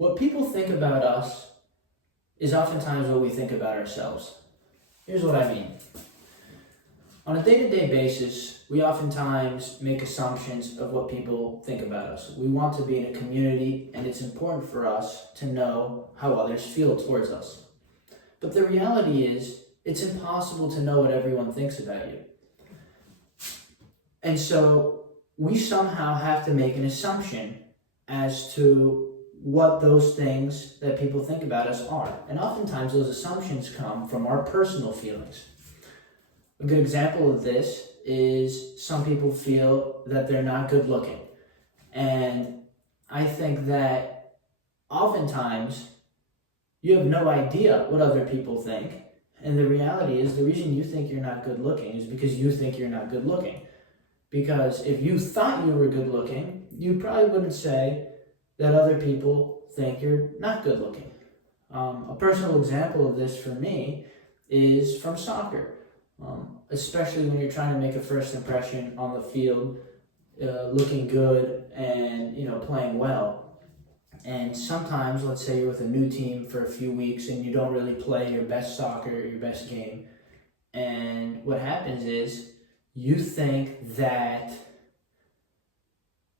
What people think about us is oftentimes what we think about ourselves. Here's what I mean. On a day-to-day basis, we oftentimes make assumptions of what people think about us. We want to be in a community, and it's important for us to know how others feel towards us. But the reality is, it's impossible to know what everyone thinks about you. And so we somehow have to make an assumption as to what those things that people think about us are. And oftentimes those assumptions come from our personal feelings. A good example of this is some people feel that they're not good looking. And I think that oftentimes you have no idea what other people think. And the reality is the reason you think you're not good looking is because you think you're not good looking. Because if you thought you were good looking, you probably wouldn't say that other people think you're not good looking. A personal example of this for me is from soccer. Especially when you're trying to make a first impression on the field, looking good and playing well. And sometimes, let's say you're with a new team for a few weeks and you don't really play your best soccer, your best game. And what happens is you think that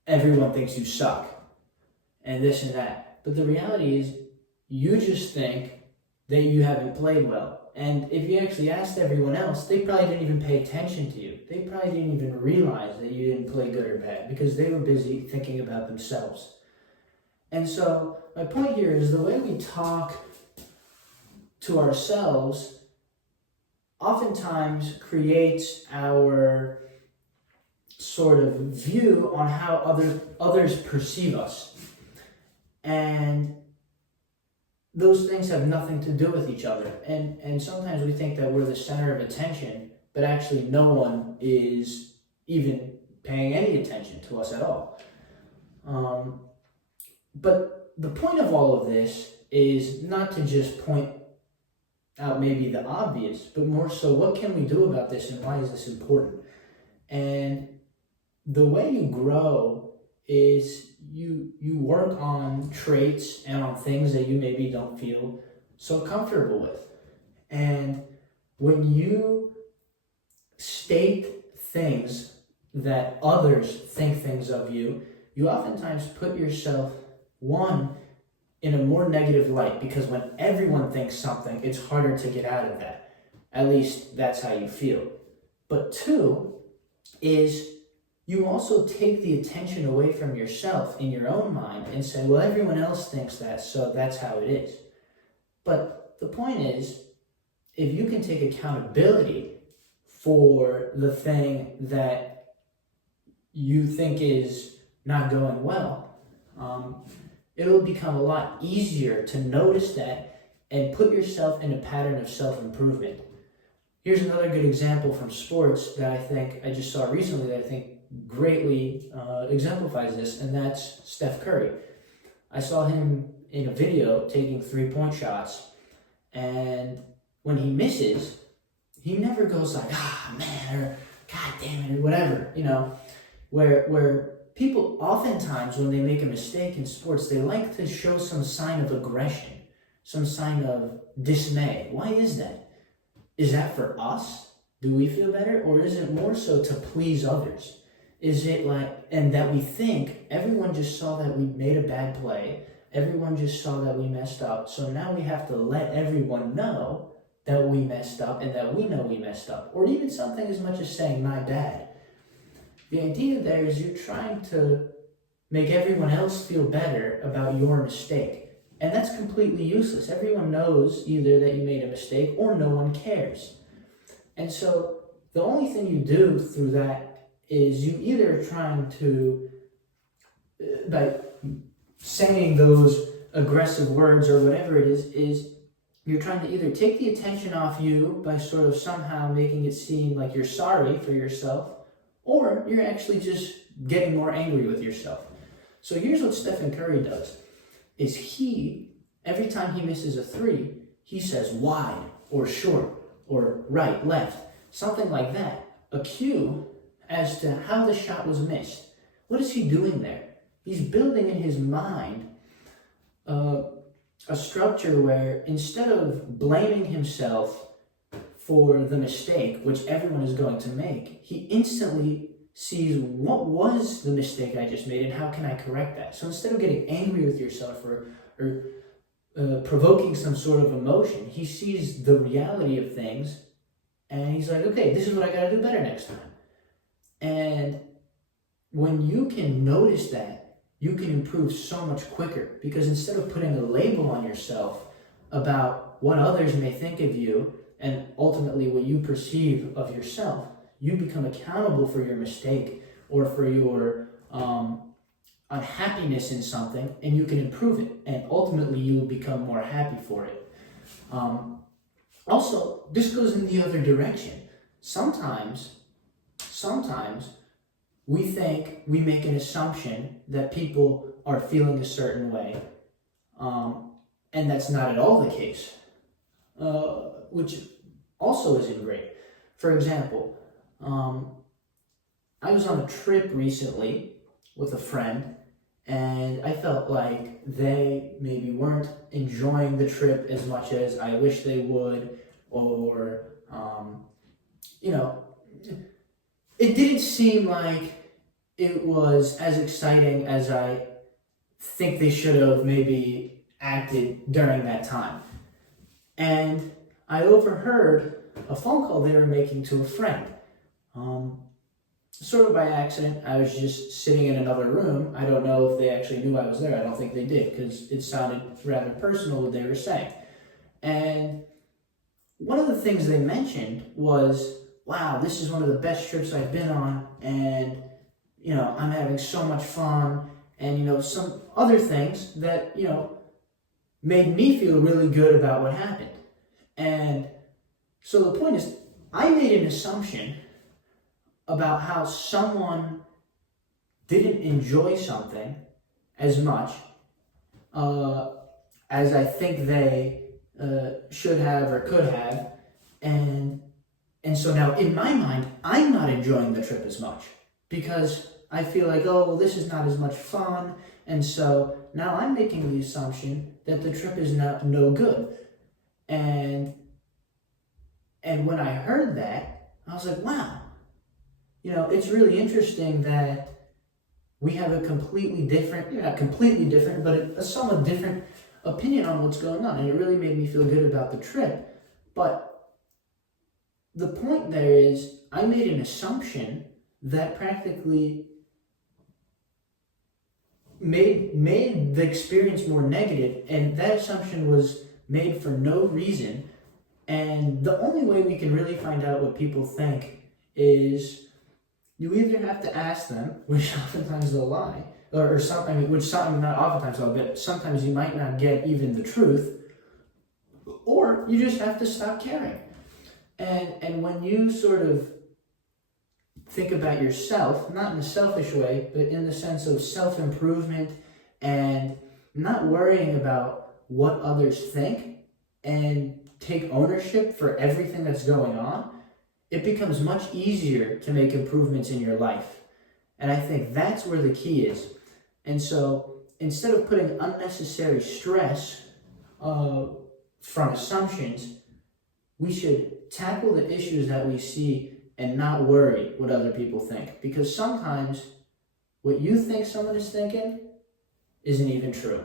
everyone thinks you suck and this and that. But the reality is you just think that you haven't played well. And if you actually asked everyone else, they probably didn't even pay attention to you. They probably didn't even realize that you didn't play good or bad because they were busy thinking about themselves. And so my point here is the way we talk to ourselves oftentimes creates our sort of view on how others perceive us. And those things have nothing to do with each other. And sometimes we think that we're the center of attention, but actually no one is even paying any attention to us at all. But the point of all of this is not to just point out maybe the obvious, but more so what can we do about this and why is this important? And the way you grow is you work on traits and on things that you maybe don't feel so comfortable with. And when you state things that others think things of you, you oftentimes put yourself, one, in a more negative light, because when everyone thinks something, it's harder to get out of that. At least that's how you feel. But two, is you also take the attention away from yourself in your own mind and say, well, everyone else thinks that, so that's how it is. But the point is, if you can take accountability for the thing that you think is not going well, it'll become a lot easier to notice that and put yourself in a pattern of self-improvement. Here's another good example from sports that I think I just saw recently that I think greatly exemplifies this, and that's Steph Curry. I saw him in a video taking three-point shots, and when he misses, he never goes like, man, or God damn it, or whatever, where people oftentimes, when they make a mistake in sports, they like to show some sign of aggression, some sign of dismay. Why is that? Is that for us? Do we feel better? Or is it more so to please others? Is it and that we think everyone just saw that we made a bad play, everyone just saw that we messed up, so now we have to let everyone know that we messed up and that we know we messed up. Or even something as much as saying, my bad. The idea there is you're trying to make everyone else feel better about your mistake. And that's completely useless. Everyone knows either that you made a mistake or no one cares. And so the only thing you do through that is you either trying to, by saying those aggressive words or whatever it is you're trying to either take the attention off you by sort of somehow making it seem like you're sorry for yourself, or you're actually just getting more angry with yourself. So here's what Stephen Curry does, is every time he misses a three, he says wide or short or right, left, something like that. A cue as to how the shot was missed. What is he doing there? He's building in his mind a structure where instead of blaming himself for the mistake, which everyone is going to make, he instantly sees what was the mistake I just made and how can I correct that. So instead of getting angry with yourself or provoking some sort of emotion, he sees the reality of things and he's like, okay, this is what I got to do better next time. And when you can notice that, you can improve so much quicker, because instead of putting a label on yourself about what others may think of you and ultimately what you perceive of yourself, you become accountable for your mistake or for your unhappiness in something, and you can improve it, and ultimately you will become more happy for it. Also, this goes in the other direction. Sometimes we think we make an assumption that people are feeling a certain way, and that's not at all the case, which also isn't great. For example, I was on a trip recently with a friend, and I felt like they maybe weren't enjoying the trip as much as I wish they would, or, it didn't seem like it was as exciting as I think they should have maybe acted during that time. And I overheard a phone call they were making to a friend. Sort of by accident, I was just sitting in another room. I don't know if they actually knew I was there. I don't think they did, because it sounded rather personal what they were saying. And one of the things they mentioned was, wow, this is one of the best trips I've been on, and I'm having so much fun, and some other things that made me feel really good about what happened. And so the point is, I made an assumption about how someone didn't enjoy something as much as I think they should have or could have, and so now in my mind, I'm not enjoying the trip as much, because I feel like, oh, well, this is not as much fun, and so now I'm making the assumption that the trip is no good. And when I heard that, I was like, wow, it's really interesting that we have a completely different, not completely different, but a somewhat different opinion on what's going on. And it really made me feel good about the trip. But the point there is, I made an assumption that practically made the experience more negative, and that assumption was made for no reason. And the only way we can really find out what people think is you either have to ask them, which oftentimes they'll lie, not oftentimes they'll, but sometimes you might not get even the truth, or you just have to stop caring. And when you sort of think about yourself, not in a selfish way, but in the sense of self-improvement and not worrying about what others think, and take ownership for everything that's going on, it becomes much easier to make improvements in your life. And I think that's where the key is. And so instead of putting unnecessary stress from assumptions, we should tackle the issues that we see and not worry what other people think. Because sometimes what you think someone is thinking isn't even true.